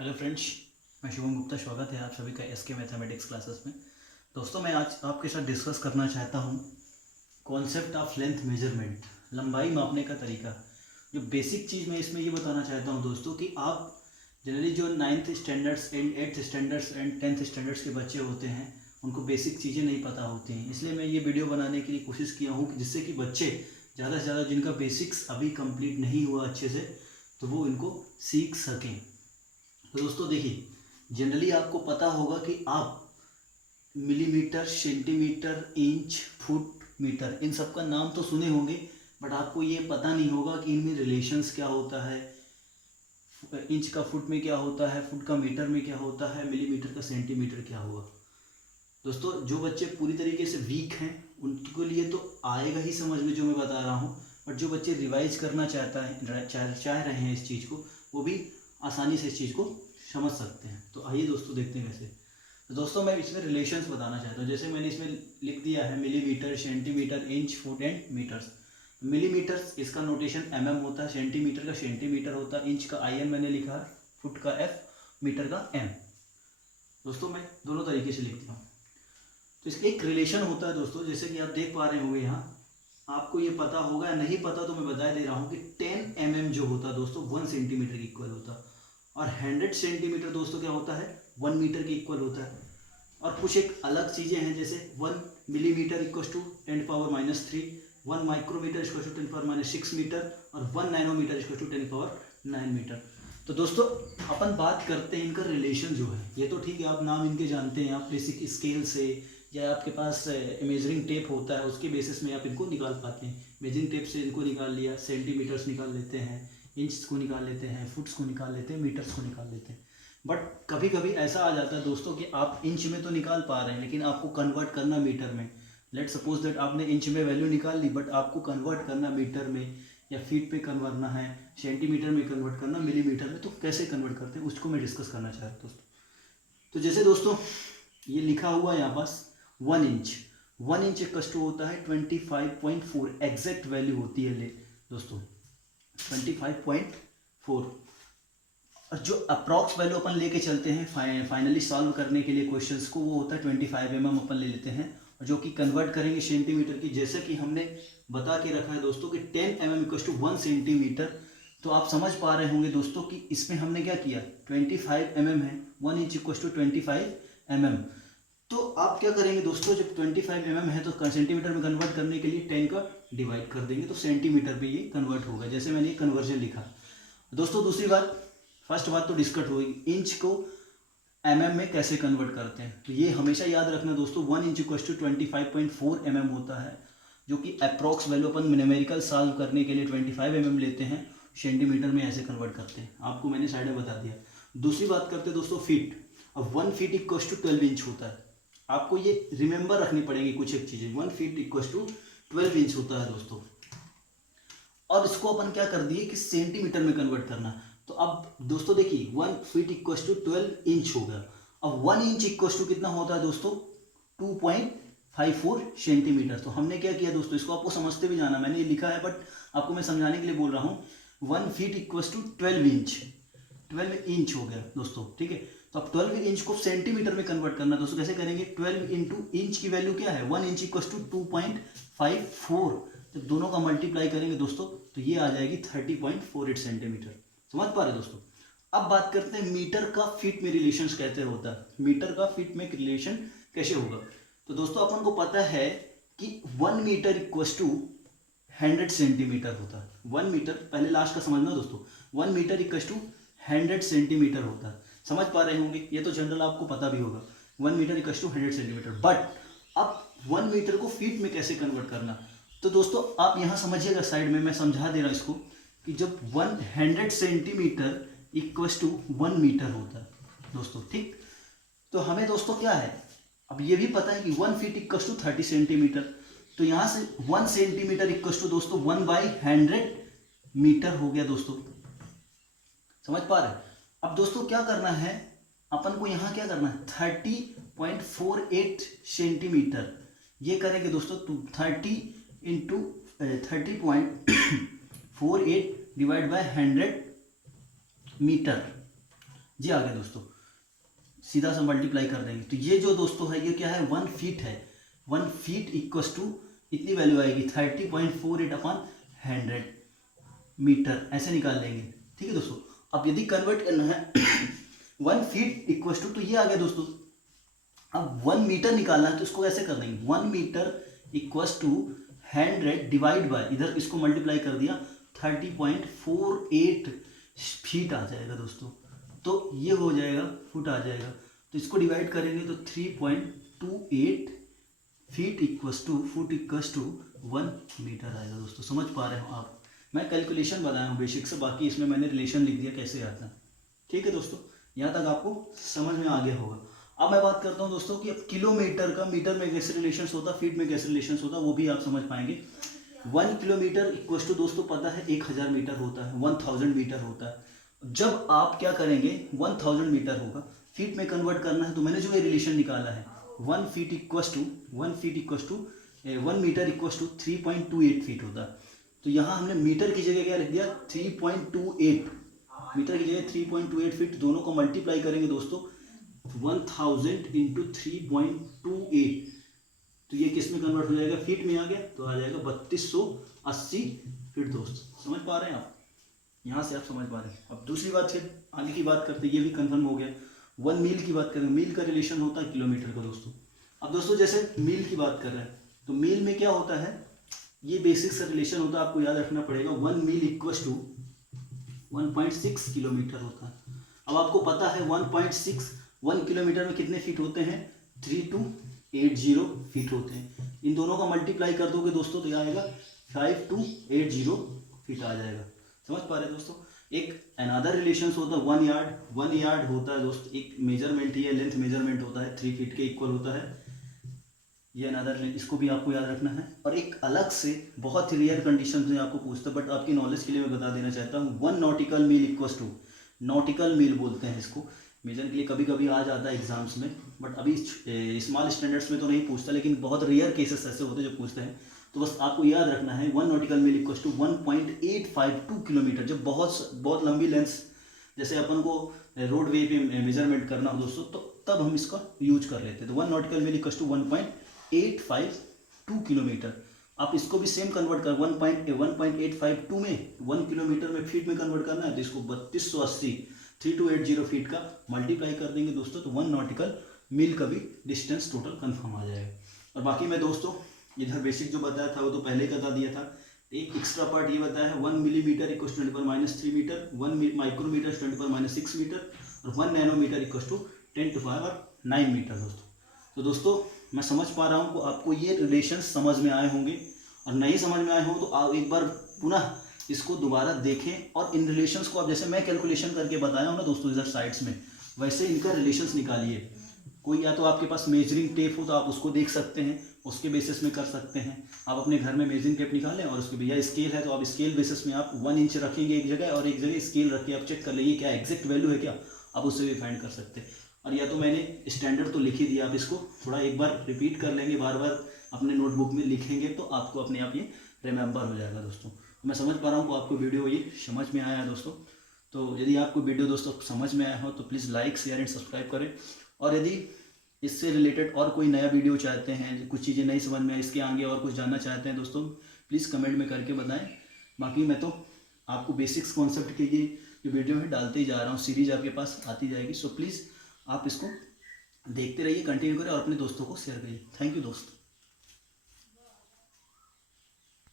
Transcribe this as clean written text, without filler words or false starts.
Hello friends, मैं शुभम गुप्ता। स्वागत है आप सभी का एसके मैथमेटिक्स क्लासेस में। दोस्तों, मैं आज आपके साथ डिस्कस करना चाहता हूँ कॉन्सेप्ट ऑफ लेंथ मेजरमेंट, लंबाई मापने का तरीका। जो बेसिक चीज़ मैं इसमें ये बताना चाहता हूँ दोस्तों कि आप जनरली जो 9th standards and 8th standards and 10th standards के बच्चे होते हैं उनको बेसिक चीज़ें नहीं पता होती हैं। इसलिए मैं ये वीडियो बनाने के लिए कोशिश किया हूँ कि जिससे कि बच्चे ज़्यादा से ज़्यादा जिनका बेसिक्स अभी कंप्लीट नहीं हुआ अच्छे से, तो वो इनको सीख सकें। तो दोस्तों देखिए, जनरली आपको पता होगा कि आप millimetre, centimetre, inch, foot, metre, इन सब का नाम तो सुने होंगे, बट आपको ये पता नहीं होगा कि इनमें रिलेशंस क्या होता है। इंच का फुट में क्या होता है, फुट का मीटर में क्या होता है, मिलीमीटर का सेंटीमीटर क्या होगा। दोस्तों, जो बच्चे पूरी तरीके से वीक हैं उनके लिए तो आएगा ही समझ में जो मैं बता रहा हूँ, बट जो बच्चे रिवाइज करना चाह रहे हैं इस चीज़ को, वो भी आसानी से इस चीज़ को समझ सकते हैं। तो आइए दोस्तों देखते हैं कैसे। तो दोस्तों, मैं इसमें रिलेशंस बताना चाहता हूँ। जैसे मैंने इसमें लिख दिया है millimetre, centimetre, inch, foot and metres. Millimetres इसका नोटेशन mm होता है, सेंटीमीटर का सेंटीमीटर होता है, इंच का IN मैंने लिखा है, फुट का F, मीटर का M। दोस्तों, मैं दोनों तरीके से लिखता हूँ। तो इसका एक रिलेशन होता है दोस्तों, जैसे कि आप देख पा रहे होंगे यहाँ। आपको ये पता होगा या नहीं पता तो मैं बता दे रहा हूँ कि 10 mm जो होता है दोस्तों 1 सेंटीमीटर के इक्वल होता है, और 100 सेंटीमीटर दोस्तों क्या होता है 1 मीटर के इक्वल होता है। और कुछ एक अलग चीज़ें हैं, जैसे 1 millimetre equal to 10⁻³ 1 micrometre equal to 10⁻6 metre, और 1 नैनोमीटर इक्वल टू 10⁻9 मीटर। तो दोस्तों, अपन बात करते हैं इनका रिलेशन जो है। ये तो ठीक है, आप नाम इनके जानते हैं, आप बेसिक स्केल से या आपके पास मेजरिंग टेप होता है उसके बेसिस में आप इनको निकाल पाते हैं। मेजरिंग टेप से इनको निकाल लिया, सेंटीमीटर्स निकाल लेते हैं, इंच को निकाल लेते हैं, फुट्स को निकाल लेते हैं, मीटर्स को निकाल लेते हैं। बट कभी कभी ऐसा आ जाता है दोस्तों कि आप इंच में तो निकाल पा रहे हैं, लेकिन आपको कन्वर्ट करना मीटर में। लेट सपोज दैट आपने इंच में वैल्यू निकाल ली, बट आपको कन्वर्ट करना मीटर में या फीट पे कन्वर्ट करना है, सेंटीमीटर में कन्वर्ट करना, मिलीमीटर में, तो कैसे कन्वर्ट करते हैं उसको मैं डिस्कस करना चाहता हूँ दोस्तों। तो जैसे दोस्तों ये लिखा हुआ यहाँ पास 1 इंच, 1 इंच इक्वल टू होता है 25.4, एग्जैक्ट वैल्यू होती है ले दोस्तों 25.4। और जो अप्रॉक्स वैल्यू अपन लेके चलते हैं फाइनली सॉल्व करने के लिए क्वेश्चंस को, वो होता है 25 mm अपन ले लेते हैं, और जो कि कन्वर्ट करेंगे सेंटीमीटर की। जैसे कि हमने बता के रखा है दोस्तों कि 10 mm इक्वल टू 1 सेंटीमीटर। तो आप समझ पा रहे होंगे दोस्तों कि इसमें हमने क्या किया, 25 mm है, 1 इंच इक्वल टू 25 mm। तो आप क्या करेंगे दोस्तों, जब 25 mm है तो सेंटीमीटर में कन्वर्ट करने के लिए 10 का डिवाइड कर देंगे तो सेंटीमीटर पे ये कन्वर्ट होगा। जैसे मैंने ये कन्वर्जन लिखा दोस्तों। दूसरी बात, फर्स्ट बात तो डिस्कस हुई, इंच को mm में कैसे कन्वर्ट करते हैं। तो ये हमेशा याद रखना दोस्तों, 1 इंच इक्वल टू 25.4 mm होता है, जो कि अप्रॉक्स वैल्यू अपन न्यूमेरिकल सॉल्व करने के लिए 25 mm लेते हैं, सेंटीमीटर में ऐसे कन्वर्ट करते हैं। आपको मैंने साइड में बता दिया। दूसरी बात करते हैं दोस्तों फीट। अब 1 फीट इक्वल टू 12 इंच होता है। आपको ये रिमेंबर रखनी पड़ेगी कुछ एक चीजें। 1 फीट इक्वल टू 12 इंच होता है दोस्तों। और इसको अपन क्या कर दिए कि सेंटीमीटर में कन्वर्ट करना। तो अब दोस्तों देखिए, 1 फीट इक्वल टू 12 इंच हो गया। अब 1 इंच इक्वल टू कितना होता है दोस्तों 2.54 सेंटीमीटर। तो हमने क्या किया दोस्तों, इसको आपको समझते भी जाना, मैंने ये लिखा है बट आपको मैं समझाने के लिए बोल रहा हूँ। 1 feet equal to 12 inch, 12 inch हो गया दोस्तों, ठीक है। तो अब 12 इंच को सेंटीमीटर में कन्वर्ट करना दोस्तों, कैसे करेंगे, 12 इंटू इंच की वैल्यू क्या है 1 इंच इक्वल टू 2.54। जब दोनों का मल्टीप्लाई करेंगे दोस्तों तो ये आ जाएगी 30.48 सेंटीमीटर। समझ पा रहे दोस्तों। अब बात करते हैं मीटर का फीट में रिलेशन कैसे होता है। मीटर का फीट में रिलेशन कैसे होगा। तो दोस्तों अपन को पता है कि 1 मीटर इक्वल टू 100 सेंटीमीटर होता है। 1 मीटर, पहले लास्ट का समझना दोस्तों, 1 मीटर इक्वल टू 100 सेंटीमीटर होता है। समझ पा रहे होंगे, ये तो जनरल आपको पता भी होगा, 1 metre equal to 100 centimetre. But अब 1 मीटर को फीट में कैसे कन्वर्ट करना। तो दोस्तों आप यहाँ समझिएगा, साइड में मैं समझा दे रहा हूँ इसको, कि जब 100 सेंटीमीटर इक्वल टू 1 मीटर होता है दोस्तों, ठीक। तो हमें दोस्तों क्या है, अब ये भी पता है कि 1 फीट इक्वल टू 30 सेंटीमीटर। तो यहाँ से 1 सेंटीमीटर इक्वल टू दोस्तों 1/100 मीटर हो गया दोस्तों। समझ पा रहे। अब दोस्तों क्या करना है, अपन को यहाँ क्या करना है 30.48 सेंटीमीटर। ये करेंगे दोस्तों 30 इंटू 30.48 डिवाइड बाय 100 मीटर। ये आ गया दोस्तों, सीधा सा मल्टीप्लाई कर देंगे तो ये जो दोस्तों है ये क्या है, 1 फीट है। 1 फीट इक्वस टू इतनी वैल्यू आएगी 30.48 अपॉन 100 मीटर, ऐसे निकाल लेंगे। ठीक है दोस्तों, अब यदि कन्वर्ट करना है 1 फीट इक्वस टू, तो ये आ गया दोस्तों। अब 1 मीटर निकालना है तो इसको ऐसे कर देंगे, 1 metre equals to 100 divide by, इधर इसको मल्टीप्लाई कर दिया 30.48 फीट आ जाएगा दोस्तों। तो ये हो जाएगा, फुट आ जाएगा, तो इसको डिवाइड करेंगे तो 3.28 feet equals to foot equals to 1 metre आएगा दोस्तों। समझ पा रहे हो आप? मैं कैलकुलेशन बताया हूँ बेसिक से, बाकी इसमें मैंने रिलेशन लिख दिया कैसे आता है। ठीक है दोस्तों, यहाँ तक आपको समझ में आ गया होगा। अब मैं बात करता हूँ दोस्तों कि अब किलोमीटर का मीटर में कैसे रिलेशन होता है, फीट में कैसे रिलेशन होता है, वो भी आप समझ पाएंगे। 1 किलोमीटर इक्वस टू दोस्तों पता है 1000 मीटर होता है, 1000 मीटर होता है। जब आप क्या करेंगे 1000 मीटर होगा, फीट में कन्वर्ट करना है, तो मैंने जो ये रिलेशन निकाला है 1 feet equals to 1 metre equals to 3.28 feet होता है। तो यहाँ हमने मीटर की जगह क्या लिख दिया, 3.28 मीटर की जगह 3.28 फीट। दोनों को मल्टीप्लाई करेंगे दोस्तों 1000 इंटू 3.28, तो ये किस में कन्वर्ट हो जाएगा, फीट में आ गया, तो आ जाएगा 3280 फीट दोस्त। समझ पा रहे हैं आप? यहाँ से आप समझ पा रहे हैं। अब दूसरी बात, फिर आगे की बात करते हैं, ये भी कंफर्म हो गया। 1 मील की बात करें, मील का रिलेशन होता है किलोमीटर का दोस्तों। अब दोस्तों जैसे मील की बात कर रहे हैं, तो मील में क्या होता है, ये बेसिक सा रिलेशन होता है, आपको याद रखना पड़ेगा। 1 मील इक्वस टू 1.6 किलोमीटर होता है। अब आपको पता है 1 किलोमीटर में कितने फीट होते हैं, 3280 फीट होते हैं। इन दोनों का मल्टीप्लाई कर दोगे दोस्तों तो यह आएगा 5280 फीट आ जाएगा। समझ पा रहे हैं दोस्तों? एक अनदर रिलेशन होता है 1 यार्ड होता है दोस्त, एक मेजरमेंट ही है, लेंथ मेजरमेंट होता है, 3 फीट के इक्वल होता है। ये अनदर, इसको भी आपको याद रखना है। और एक अलग से बहुत ही रेयर कंडीशन में आपको पूछता है, बट आपकी नॉलेज के लिए मैं बता देना चाहता हूँ, 1 nautical mile equals two, nautical mile बोलते हैं इसको, मेजर के लिए कभी कभी आ जाता है एग्जाम्स में, बट अभी स्मॉल स्टैंडर्ड्स में तो नहीं पूछता, लेकिन बहुत रेयर केसेस ऐसे होते हैं जो पूछते हैं। तो बस आपको याद रखना है 1 nautical mile equals to 1.852 kilometre. जब बहुत लंबी लेंथ, जैसे अपन को रोड वे पे मेजरमेंट करना हो दोस्तों, तो तब हम इसका यूज कर लेते हैं। तो 1 nautical mile equals to 1.852 kilometre. आप इसको भी सेम कन्वर्ट कर 1.852 में 1 किलोमीटर में फीट में कन्वर्ट करना है, तो इसको 3280 फीट का मल्टीप्लाई कर देंगे दोस्तों, तो 1 नॉटिकल मील का भी डिस्टेंस टोटल कंफर्म आ जाएगा। और बाकी मैं दोस्तों इधर बेसिक जो बताया था वो तो पहले ही बता दिया था। एक एक्स्ट्रा पार्ट ये बताया है 1 millimetre equal to 10⁻³ metre, 1 micrometre 10⁻6 metre, और 1 नैनोमीटर इक्वल टू 10⁻9 मीटर दोस्तों। तो दोस्तों मैं समझ पा रहा हूँ कि आपको ये रिलेशन समझ में आए होंगे, और नहीं समझ में आए हो तो आप एक बार पुनः इसको दोबारा देखें, और इन रिलेशंस को आप, जैसे मैं कैलकुलेशन करके बताया हूँ ना दोस्तों इधर साइड्स में, वैसे इनका रिलेशंस निकालिए। कोई या तो आपके पास मेजरिंग टेप हो तो आप उसको देख सकते हैं, उसके बेसिस में कर सकते हैं। आप अपने घर में मेजरिंग टेप निकालें, और उसके भैया स्केल है तो आप स्केल बेसिस में आप 1 इंच रखेंगे एक जगह, और एक जगह स्केल रख के आप चेक कर लीजिए क्या एग्जैक्ट वैल्यू है, क्या आप उससे भी फाइंड कर सकते हैं। और या तो मैंने स्टैंडर्ड तो लिख ही दिया, आप इसको थोड़ा एक बार रिपीट कर लेंगे, बार बार अपने नोटबुक में लिखेंगे, तो आपको अपने आप ये रिमेंबर हो जाएगा दोस्तों। मैं समझ पा रहा हूँ कि आपको वीडियो ये समझ में आया है दोस्तों। तो यदि आपको वीडियो दोस्तों समझ में आया हो तो please like, share and subscribe करें। और यदि इससे रिलेटेड और कोई नया वीडियो चाहते हैं, कुछ चीज़ें नहीं समझ में, इसके आगे और कुछ जानना चाहते हैं दोस्तों, प्लीज़ कमेंट में करके बताएं। बाकी मैं तो आपको बेसिक्स कॉन्सेप्ट के ये जो वीडियो है डालते ही जा रहा हूँ, सीरीज आपके पास आती जाएगी। सो प्लीज़ आप इसको देखते रहिए, कंटिन्यू करें और अपने दोस्तों को शेयर करिए। थैंक यू दोस्त।